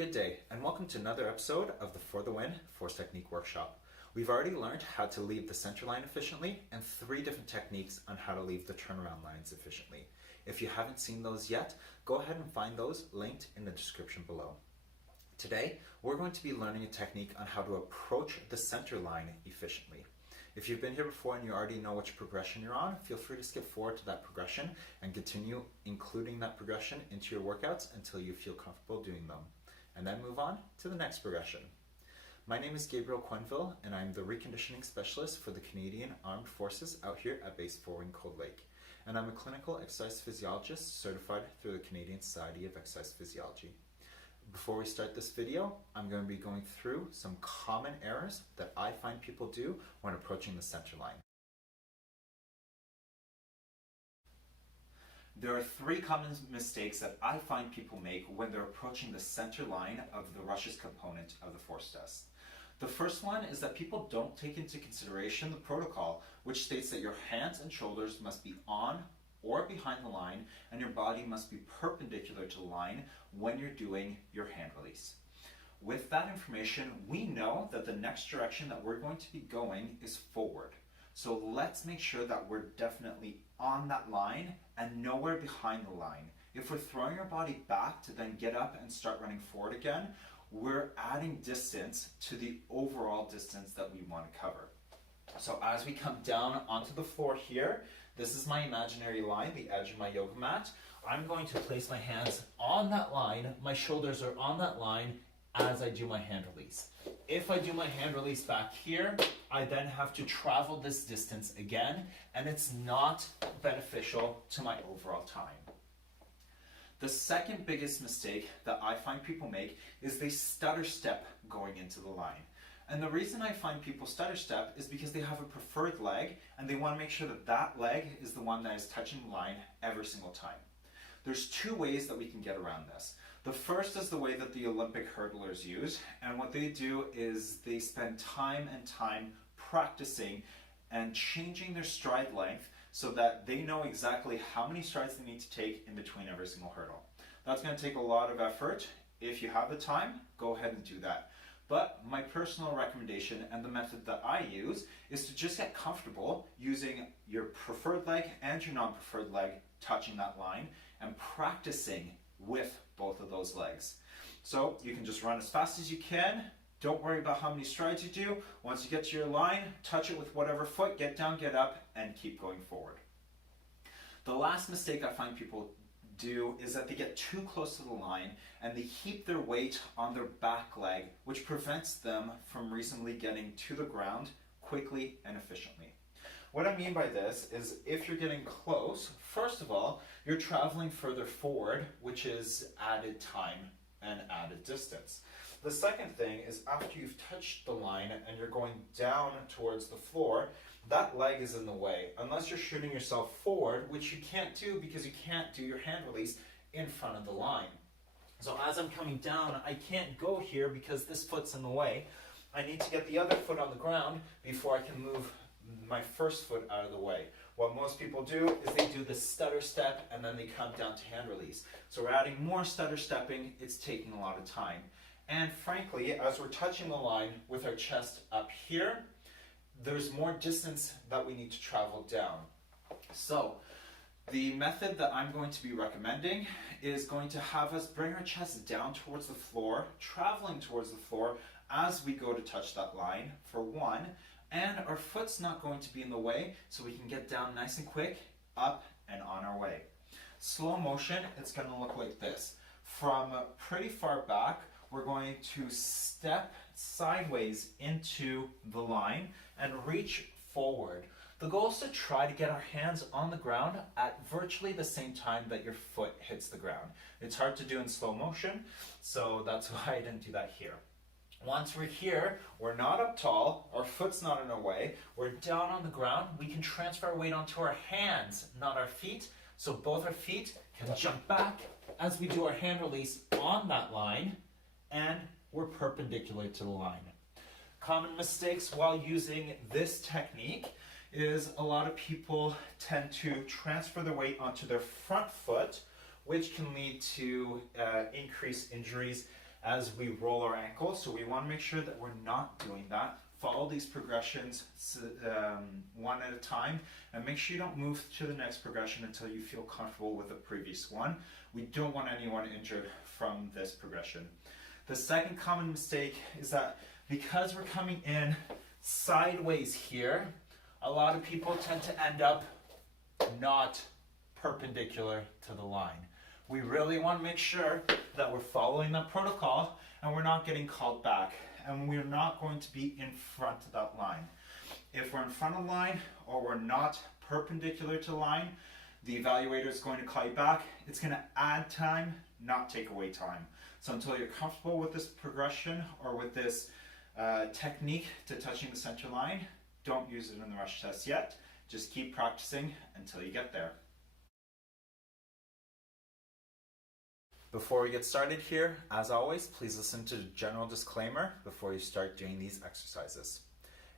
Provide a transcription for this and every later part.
Good day, and welcome to another episode of the For the Win Force Technique Workshop. We've already learned how to leave the center line efficiently and 3 different techniques on how to leave the turnaround lines efficiently. If you haven't seen those yet, go ahead and find those linked in the description below. Today, we're going to be learning a technique on how to approach the center line efficiently. If you've been here before and you already know which progression you're on, feel free to skip forward to that progression and continue including that progression into your workouts until you feel comfortable doing them. And then move on to the next progression. My name is Gabriel Quenville, and I'm the reconditioning specialist for the Canadian Armed Forces out here at Base 4 in Cold Lake. And I'm a clinical exercise physiologist certified through the Canadian Society of Exercise Physiology. Before we start this video, I'm going to be going through some common errors that I find people do when approaching the center line. There are 3 common mistakes that I find people make when they're approaching the center line of the rushes component of the force test. The first one is that people don't take into consideration the protocol, which states that your hands and shoulders must be on or behind the line, and your body must be perpendicular to the line when you're doing your hand release. With that information, we know that the next direction that we're going to be going is forward. So let's make sure that we're definitely on that line and nowhere behind the line. If we're throwing our body back to then get up and start running forward again, we're adding distance to the overall distance that we want to cover. So as we come down onto the floor here, this is my imaginary line, the edge of my yoga mat. I'm going to place my hands on that line, my shoulders are on that line as I do my hand release. If I do my hand release back here, I then have to travel this distance again, and it's not beneficial to my overall time. The second biggest mistake that I find people make is they stutter step going into the line. And the reason I find people stutter step is because they have a preferred leg and they want to make sure that that leg is the one that is touching the line every single time. There's 2 ways that we can get around this. The first is the way that the Olympic hurdlers use, and what they do is they spend time and time practicing and changing their stride length so that they know exactly how many strides they need to take in between every single hurdle. That's going to take a lot of effort. If you have the time, go ahead and do that. But my personal recommendation and the method that I use is to just get comfortable using your preferred leg and your non-preferred leg touching that line and practicing with both of those legs. So you can just run as fast as you can. Don't worry about how many strides you do. Once you get to your line, touch it with whatever foot, get down, get up, and keep going forward. The last mistake I find people do is that they get too close to the line and they heap their weight on their back leg, which prevents them from reasonably getting to the ground quickly and efficiently. What I mean by this is if you're getting close, first of all, you're traveling further forward, which is added time and added distance. The second thing is after you've touched the line and you're going down towards the floor, that leg is in the way. Unless you're shooting yourself forward, which you can't do because you can't do your hand release in front of the line. So as I'm coming down, I can't go here because this foot's in the way. I need to get the other foot on the ground before I can move my first foot out of the way. What most people do is they do the stutter step and then they come down to hand release. So we're adding more stutter stepping, it's taking a lot of time. And frankly, as we're touching the line with our chest up here, there's more distance that we need to travel down. So the method that I'm going to be recommending is going to have us bring our chest down towards the floor, traveling towards the floor as we go to touch that line, for one, and our foot's not going to be in the way, so we can get down nice and quick, up and on our way. Slow motion, it's going to look like this. From pretty far back, we're going to step sideways into the line and reach forward. The goal is to try to get our hands on the ground at virtually the same time that your foot hits the ground. It's hard to do in slow motion, so that's why I didn't do that here. Once we're here, we're not up tall, our foot's not in our way, we're down on the ground, we can transfer our weight onto our hands, not our feet, so both our feet can jump back as we do our hand release on that line, and we're perpendicular to the line. Common mistakes while using this technique is a lot of people tend to transfer their weight onto their front foot, which can lead to increased injuries as we roll our ankle. So we want to make sure that we're not doing that. Follow these progressions one at a time, and make sure you don't move to the next progression until you feel comfortable with the previous one. We don't want anyone injured from this progression. The second common mistake is that because we're coming in sideways here, a lot of people tend to end up not perpendicular to the line. We really want to make sure that we're following that protocol and we're not getting called back, and we're not going to be in front of that line. If we're in front of the line or we're not perpendicular to the line, the evaluator is going to call you back. It's going to add time, not take away time. So until you're comfortable with this progression or with this technique to touching the center line, don't use it in the rush test yet. Just keep practicing until you get there. Before we get started here, as always, please listen to the general disclaimer before you start doing these exercises.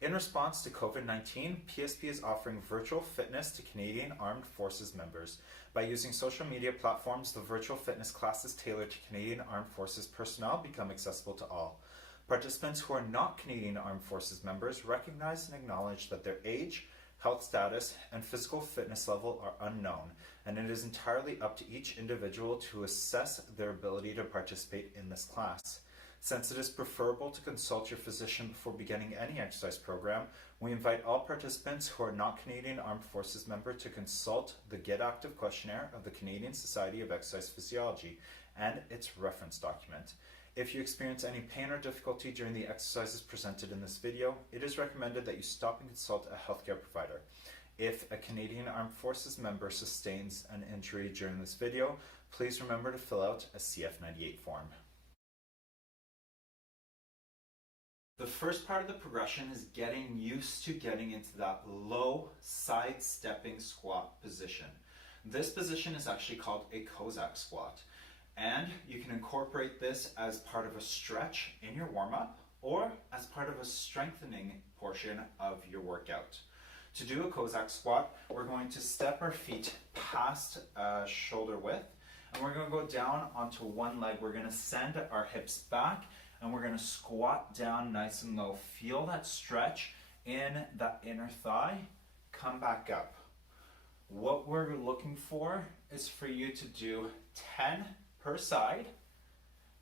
In response to COVID-19, PSP is offering virtual fitness to Canadian Armed Forces members. By using social media platforms, the virtual fitness classes tailored to Canadian Armed Forces personnel become accessible to all. Participants who are not Canadian Armed Forces members recognize and acknowledge that their age, health status, and physical fitness level are unknown, and it is entirely up to each individual to assess their ability to participate in this class. Since it is preferable to consult your physician before beginning any exercise program, we invite all participants who are not Canadian Armed Forces members to consult the Get Active Questionnaire of the Canadian Society of Exercise Physiology and its reference document. If you experience any pain or difficulty during the exercises presented in this video, it is recommended that you stop and consult a healthcare provider. If a Canadian Armed Forces member sustains an injury during this video, please remember to fill out a CF98 form. The first part of the progression is getting used to getting into that low side-stepping squat position. This position is actually called a Cossack squat, and you can incorporate this as part of a stretch in your warm-up or as part of a strengthening portion of your workout. To do a Cossack squat, we're going to step our feet past shoulder width, and we're going to go down onto one leg. We're going to send our hips back, and we're going to squat down nice and low. Feel that stretch in that inner thigh. Come back up. What we're looking for is for you to do 10 per side,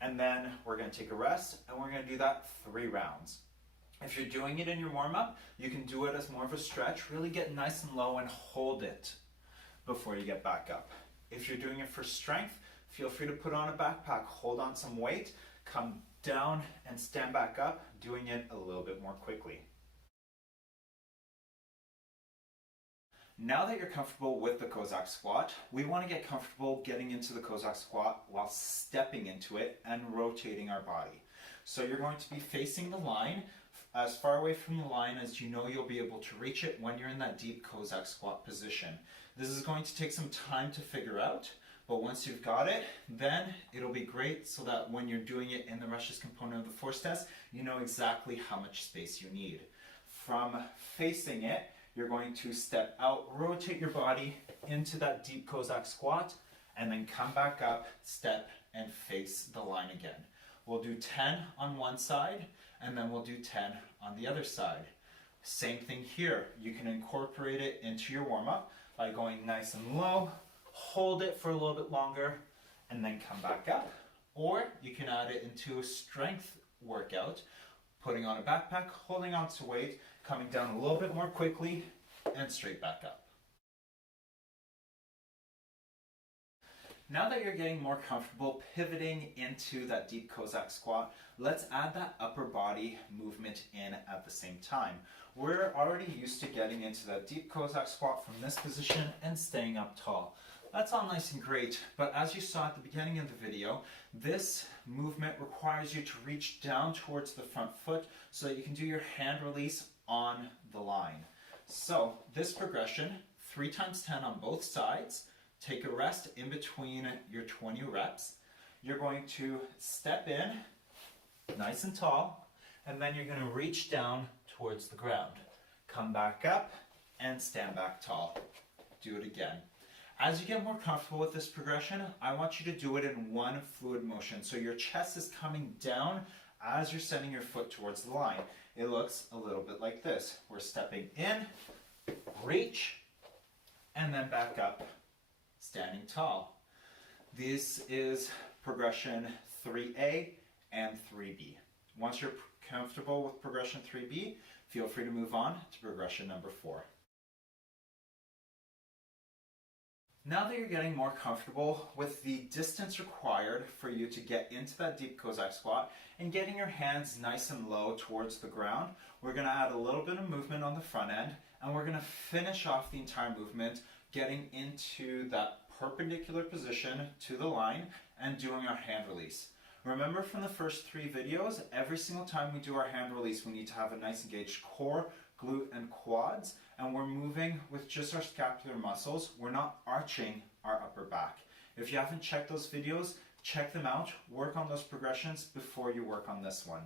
and then we're going to take a rest, and we're going to do that 3 rounds. If you're doing it in your warm-up, you can do it as more of a stretch. Really get nice and low and hold it before you get back up. If you're doing it for strength, feel free to put on a backpack, hold on some weight, come down and stand back up, doing it a little bit more quickly. Now that you're comfortable with the Cossack squat, we want to get comfortable getting into the Cossack squat while stepping into it and rotating our body. So you're going to be facing the line as far away from the line as you know you'll be able to reach it when you're in that deep Cossack squat position. This is going to take some time to figure out, but once you've got it, then it'll be great so that when you're doing it in the rushes component of the force test, you know exactly how much space you need. From facing it, you're going to step out, rotate your body into that deep Cossack squat, and then come back up, step, and face the line again. We'll do 10 on one side, and then we'll do 10 on the other side. Same thing here. You can incorporate it into your warm-up by going nice and low, hold it for a little bit longer, and then come back up. Or you can add it into a strength workout, putting on a backpack, holding on to weight, coming down a little bit more quickly, and straight back up. Now that you're getting more comfortable pivoting into that deep Cossack squat, let's add that upper body movement in at the same time. We're already used to getting into that deep Cossack squat from this position and staying up tall. That's all nice and great, but as you saw at the beginning of the video, this movement requires you to reach down towards the front foot so that you can do your hand release on the line. So this progression, 3 times 10 on both sides. Take a rest in between your 20 reps. You're going to step in nice and tall, and then you're going to reach down towards the ground. Come back up and stand back tall. Do it again. As you get more comfortable with this progression, I want you to do it in one fluid motion. So your chest is coming down as you're sending your foot towards the line. It looks a little bit like this. We're stepping in, reach, and then back up, standing tall. This is progression 3A and 3B. Once you're comfortable with progression 3B, feel free to move on to progression number 4. Now that you're getting more comfortable with the distance required for you to get into that deep Cossack squat and getting your hands nice and low towards the ground, we're going to add a little bit of movement on the front end, and we're going to finish off the entire movement getting into that perpendicular position to the line and doing our hand release. Remember from the first 3 videos, every single time we do our hand release, we need to have a nice engaged core, glute, and quads, and we're moving with just our scapular muscles. We're not arching our upper back. If you haven't checked those videos, check them out. Work on those progressions before you work on this one.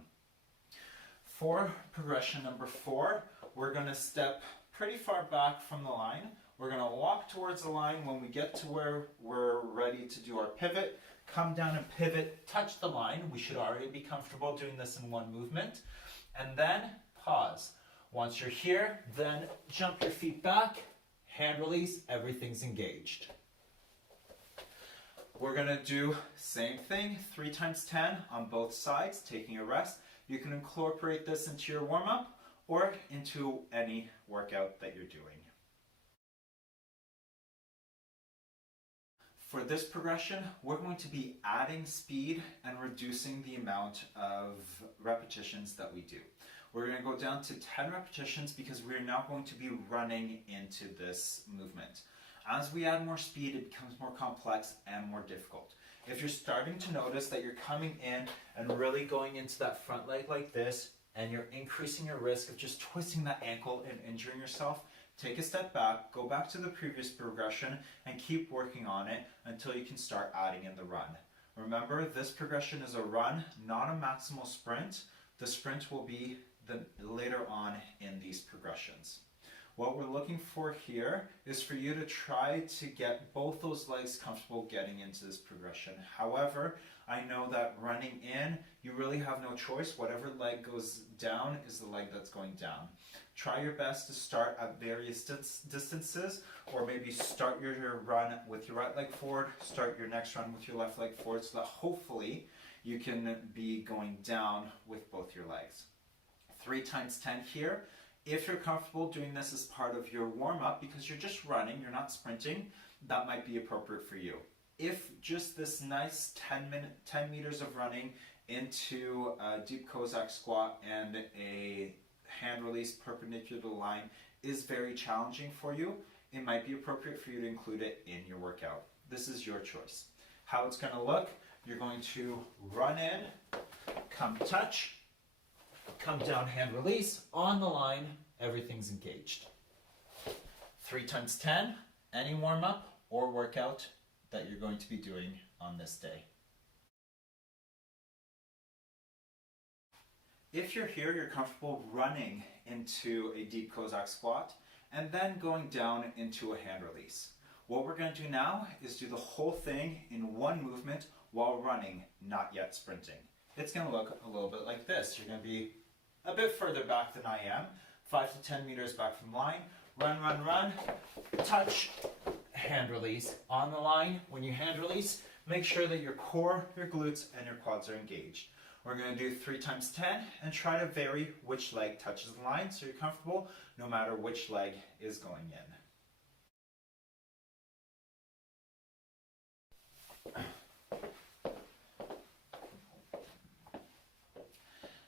For progression number 4, we're going to step pretty far back from the line. We're going to walk towards the line. When we get to where we're ready to do our pivot, come down and pivot, touch the line. We should already be comfortable doing this in one movement. And then pause. Once you're here, then jump your feet back, hand release, everything's engaged. We're going to do same thing, 3 times 10 on both sides, taking a rest. You can incorporate this into your warm-up or into any workout that you're doing. For this progression, we're going to be adding speed and reducing the amount of repetitions that we do. We're going to go down to 10 repetitions because we're now going to be running into this movement. As we add more speed, it becomes more complex and more difficult. If you're starting to notice that you're coming in and really going into that front leg like this, and you're increasing your risk of just twisting that ankle and injuring yourself, take a step back, go back to the previous progression, and keep working on it until you can start adding in the run. Remember, this progression is a run, not a maximal sprint. The sprint will be later on in these progressions. What we're looking for here is for you to try to get both those legs comfortable getting into this progression. However, I know that running in, you really have no choice. Whatever leg goes down is the leg that's going down. Try your best to start at various distances, or maybe start your run with your right leg forward, start your next run with your left leg forward, so that hopefully you can be going down with both your legs. 3 times 10 here. If you're comfortable doing this as part of your warm-up, because you're just running, you're not sprinting, that might be appropriate for you. If just this nice 10 meters of running into a deep Cossack squat and a hand release perpendicular to the line is very challenging for you, it might be appropriate for you to include it in your workout. This is your choice. How it's going to look, you're going to run in, come touch, come down, hand release, on the line, everything's engaged. 3 times 10, any warm-up or workout that you're going to be doing on this day. If you're here, you're comfortable running into a deep Cossack squat and then going down into a hand release. What we're going to do now is do the whole thing in one movement while running, not yet sprinting. It's going to look a little bit like this. You're going to be a bit further back than I am, 5 to 10 meters back from line. Run, run, run, touch, hand release. On the line, when you hand release, make sure that your core, your glutes, and your quads are engaged. We're going to do 3 times 10 and try to vary which leg touches the line so you're comfortable no matter which leg is going in.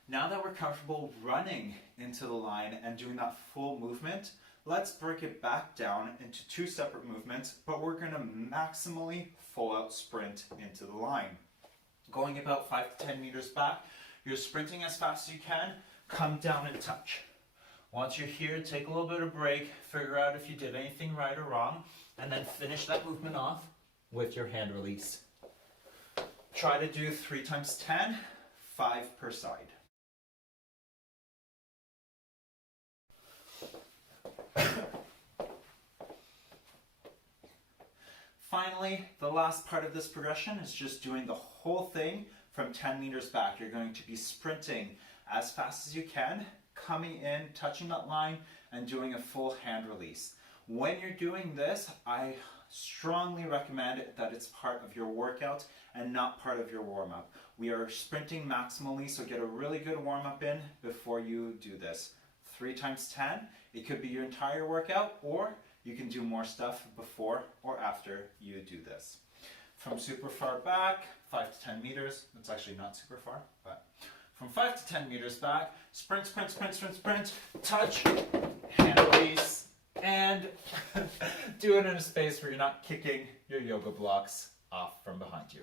Now that we're comfortable running into the line and doing that full movement, let's break it back down into 2 separate movements, but we're going to maximally full out sprint into the line. Going about 5 to 10 meters back, you're sprinting as fast as you can, come down and touch. Once you're here, take a little bit of break, figure out if you did anything right or wrong, and then finish that movement off with your hand release. Try to do 3 times 10, 5 per side. Finally, the last part of this progression is just doing the whole thing from 10 meters back. You're going to be sprinting as fast as you can, coming in, touching that line, and doing a full hand release. When you're doing this, I strongly recommend that it's part of your workout and not part of your warm-up. We are sprinting maximally, so get a really good warm-up in before you do this. 3 times 10, it could be your entire workout, or you can do more stuff before or after you do this. From super far back, 5 to 10 meters, it's actually not super far, but from 5 to 10 meters back, sprint, sprint, sprint, sprint, sprint, touch, hand release, and do it in a space where you're not kicking your yoga blocks off from behind you.